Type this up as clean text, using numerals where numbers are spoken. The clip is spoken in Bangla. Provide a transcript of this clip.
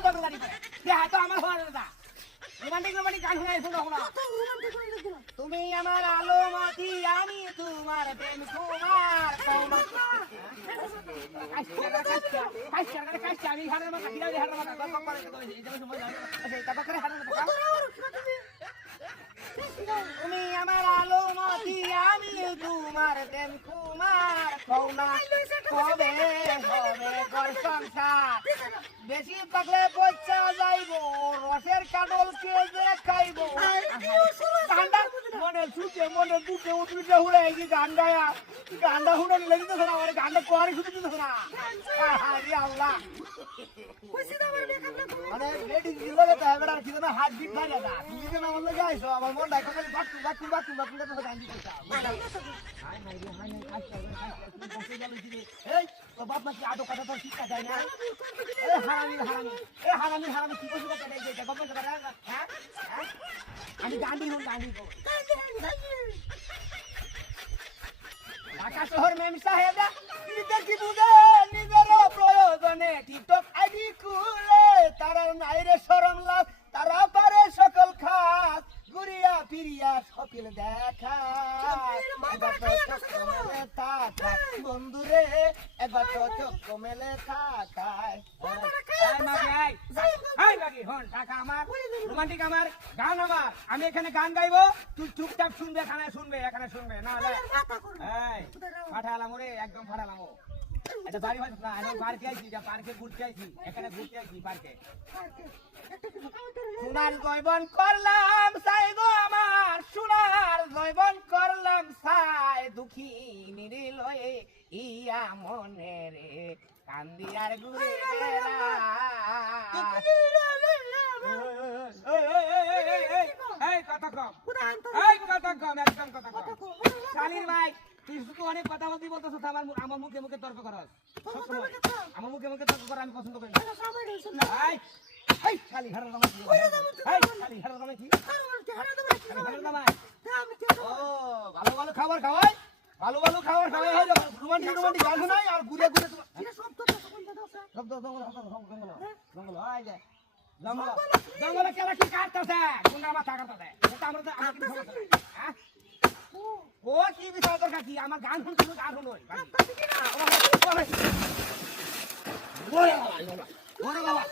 দরকার গাড়ি করে দেখা তো আমার হওয়ার দাদা রোমান্টিক রোমান্টিক গান শোনাই শোনো না তুমি আমার আলো মাটি আমি তোমার প্রেম কুমার আমি হারের মাথা কিনা হারের মাথা গল্প করে এই জন্য সময় লাগে তারপর করে হারের মাথা তুমি আমার আলো মাটি আমি তোমার প্রেম কুমার কৌনা কবে হবে ঘর সংসার বেশি পাকলে বচ্চা যাইব রসের কাডল কে যে খাইব গান্ডা মনে সুতে মনে দুটে উঠে হুড়ে কি গান্ডা হুড়ে লেগে তো না আরে গান্ডা কোয়ারি শুতে দিছ না আরে আল্লাহ মানে লেডি দিলে তো এবারে কি না হাত বিট মারা দা তুমি যে আমার লাগে আইছো আমার মন ডাক করে বাকু তো গান দিতে চাও হাই এই তো বাপ মা কি আটো কথা তো শিক্ষা যায় না হারামি কি কইছো কথা দেই এটা গপ্প করে হ্যাঁ আমি গান্ডি ঢাকা শহর মেম সাহেবা নিজের কি বুঝে নিজের প্রয়োজনে টিকটক আইডি খুলে তারা নাইরে শরম লাভ তারা পারে সকল খাস ঘুরিয়া ফিরিয়া সকল দেখা বন্ধুরে একবার তো চোখ মেলে থাকায় রোমান্টিক আমার গান আমার আমি এখানে গান গাইবো তুই চুপচাপ শুনবে এখানে শুনবে না ফাটালাম রে একদম ফাটালাম এটা বাড়ি বাড়ি না আমি পার্কে আইছি পার্কে ঘুরতে আইছি এখানে ঘুরতে আইছি পার্কে সোনার জয়বন করলাম সাই গো আমার সোনার জয়বন করলাম সাই দুঃখী নিরিলয়ে ইয়া মনে রে কান্দিয়ার ঘুরে কথা কম একদম কথা কম শালির ভাই তুই শুধু অনেক কথা বলতেছ আমার মুখে তর্ক করস আমার মুখে তর্ক করা আমি পছন্দ করি না শালি হারার নাম শালি হারার নাম কি ও ভালো খাবার খাওয়াই ভালো খাবার খাওয়াই হয় রোমান্টিক গান শোনাই আর ঘুরে জঙ্গলে কেলা কি কাটতেছে গুন্ডা মাথা কাটতেছে এটা আমরা তো হ্যাঁ ও কি বিষয় দরকার কি আমার গান শুনতে গান শুনোই ওরে বাবা